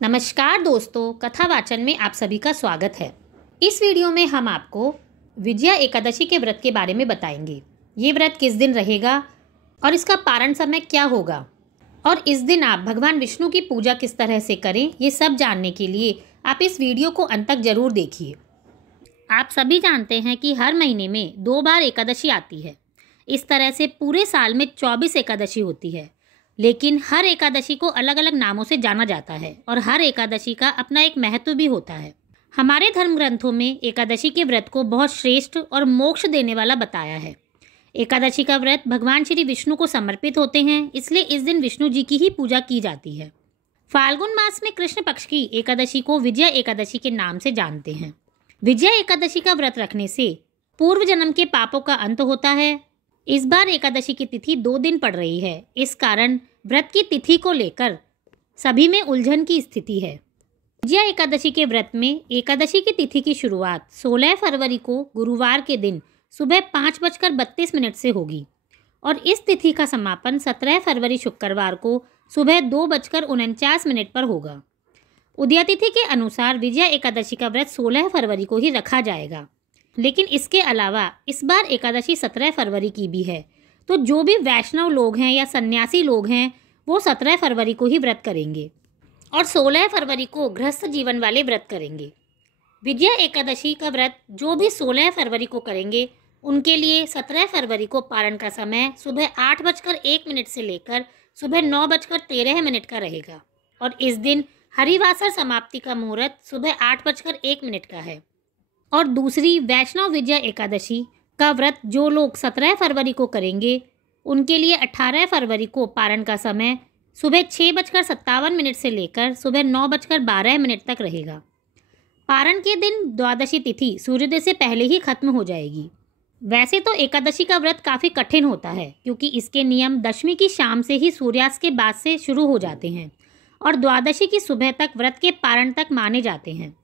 नमस्कार दोस्तों, कथा वाचन में आप सभी का स्वागत है। इस वीडियो में हम आपको विजया एकादशी के व्रत के बारे में बताएंगे। ये व्रत किस दिन रहेगा और इसका पारण समय क्या होगा और इस दिन आप भगवान विष्णु की पूजा किस तरह से करें, ये सब जानने के लिए आप इस वीडियो को अंत तक जरूर देखिए। आप सभी जानते हैं कि हर महीने में 2 बार एकादशी आती है। इस तरह से पूरे साल में 24 एकादशी होती है, लेकिन हर एकादशी को अलग अलग नामों से जाना जाता है और हर एकादशी का अपना एक महत्व भी होता है। हमारे धर्म ग्रंथों में एकादशी के व्रत को बहुत श्रेष्ठ और मोक्ष देने वाला बताया है। एकादशी का व्रत भगवान श्री विष्णु को समर्पित होते हैं, इसलिए इस दिन विष्णु जी की ही पूजा की जाती है। फाल्गुन मास में कृष्ण पक्ष की एकादशी को विजया एकादशी के नाम से जानते हैं। विजया एकादशी का व्रत रखने से पूर्व जन्म के पापों का अंत होता है। इस बार एकादशी की तिथि 2 दिन पड़ रही है, इस कारण व्रत की तिथि को लेकर सभी में उलझन की स्थिति है। विजया एकादशी के व्रत में एकादशी की तिथि की शुरुआत 16 फरवरी को गुरुवार के दिन सुबह 5:32 से होगी और इस तिथि का समापन 17 फरवरी शुक्रवार को सुबह 2:49 पर होगा। उदया तिथि के अनुसार विजया एकादशी का व्रत 16 फरवरी को ही रखा जाएगा, लेकिन इसके अलावा इस बार एकादशी 17 फरवरी की भी है, तो जो भी वैष्णव लोग हैं या सन्यासी लोग हैं वो 17 फरवरी को ही व्रत करेंगे और 16 फरवरी को गृहस्थ जीवन वाले व्रत करेंगे। विजया एकादशी का व्रत जो भी 16 फरवरी को करेंगे उनके लिए 17 फरवरी को पारण का समय सुबह 8:01 से लेकर सुबह 9:13 का रहेगा और इस दिन हरिवासर समाप्ति का मुहूर्त सुबह 8:01 का है। और दूसरी वैष्णव विजया एकादशी का व्रत जो लोग 17 फरवरी को करेंगे उनके लिए 18 फरवरी को पारण का समय सुबह 6:57 से लेकर सुबह 9:12 तक रहेगा। पारण के दिन द्वादशी तिथि सूर्योदय से पहले ही खत्म हो जाएगी। वैसे तो एकादशी का व्रत काफ़ी कठिन होता है, क्योंकि इसके नियम दशमी की शाम से ही सूर्यास्त के बाद से शुरू हो जाते हैं और द्वादशी की सुबह तक व्रत के पारण तक माने जाते हैं।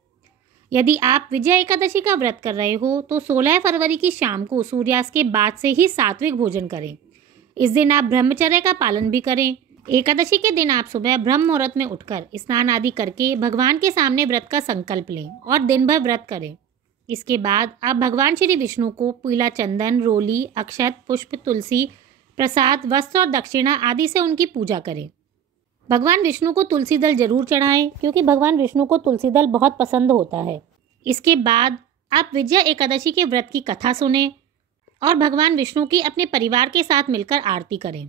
यदि आप विजया एकादशी का व्रत कर रहे हो तो 16 फरवरी की शाम को सूर्यास्त के बाद से ही सात्विक भोजन करें। इस दिन आप ब्रह्मचर्य का पालन भी करें। एकादशी के दिन आप सुबह ब्रह्म मुहूर्त में उठकर स्नान आदि करके भगवान के सामने व्रत का संकल्प लें और दिन भर व्रत करें। इसके बाद आप भगवान श्री विष्णु को पीला चंदन, रोली, अक्षत, पुष्प, तुलसी, प्रसाद, वस्त्र और दक्षिणा आदि से उनकी पूजा करें। भगवान विष्णु को तुलसी दल जरूर चढ़ाएं, क्योंकि भगवान विष्णु को तुलसी दल बहुत पसंद होता है। इसके बाद आप विजया एकादशी के व्रत की कथा सुनें और भगवान विष्णु की अपने परिवार के साथ मिलकर आरती करें।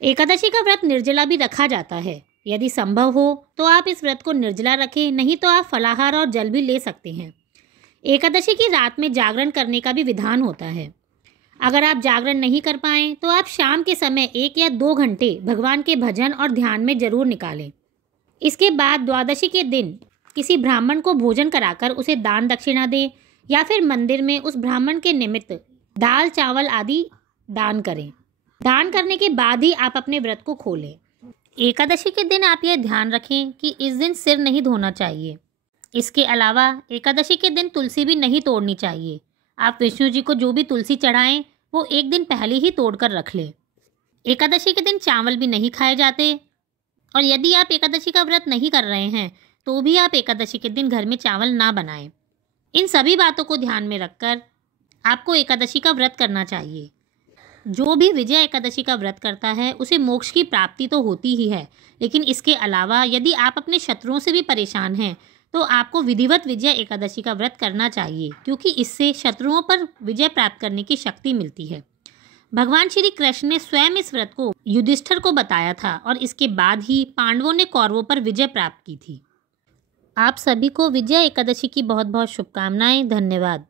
एकादशी का व्रत निर्जला भी रखा जाता है। यदि संभव हो तो आप इस व्रत को निर्जला रखें, नहीं तो आप फलाहार और जल भी ले सकते हैं। एकादशी की रात में जागरण करने का भी विधान होता है। अगर आप जागरण नहीं कर पाएँ तो आप शाम के समय 1 या 2 घंटे भगवान के भजन और ध्यान में जरूर निकालें। इसके बाद द्वादशी के दिन किसी ब्राह्मण को भोजन कराकर उसे दान दक्षिणा दें या फिर मंदिर में उस ब्राह्मण के निमित्त दाल, चावल आदि दान करें। दान करने के बाद ही आप अपने व्रत को खोलें। एकादशी के दिन आप यह ध्यान रखें कि इस दिन सिर नहीं धोना चाहिए। इसके अलावा एकादशी के दिन तुलसी भी नहीं तोड़नी चाहिए। आप विष्णु जी को जो भी तुलसी चढ़ाएं वो एक दिन पहले ही तोड़कर रख लें। एकादशी के दिन चावल भी नहीं खाए जाते और यदि आप एकादशी का व्रत नहीं कर रहे हैं तो भी आप एकादशी के दिन घर में चावल ना बनाएं। इन सभी बातों को ध्यान में रखकर आपको एकादशी का व्रत करना चाहिए। जो भी विजया एकादशी का व्रत करता है उसे मोक्ष की प्राप्ति तो होती ही है, लेकिन इसके अलावा यदि आप अपने शत्रुओं से भी परेशान हैं तो आपको विधिवत विजया एकादशी का व्रत करना चाहिए, क्योंकि इससे शत्रुओं पर विजय प्राप्त करने की शक्ति मिलती है। भगवान श्री कृष्ण ने स्वयं इस व्रत को युधिष्ठिर को बताया था और इसके बाद ही पांडवों ने कौरवों पर विजय प्राप्त की थी। आप सभी को विजया एकादशी की बहुत बहुत शुभकामनाएं। धन्यवाद।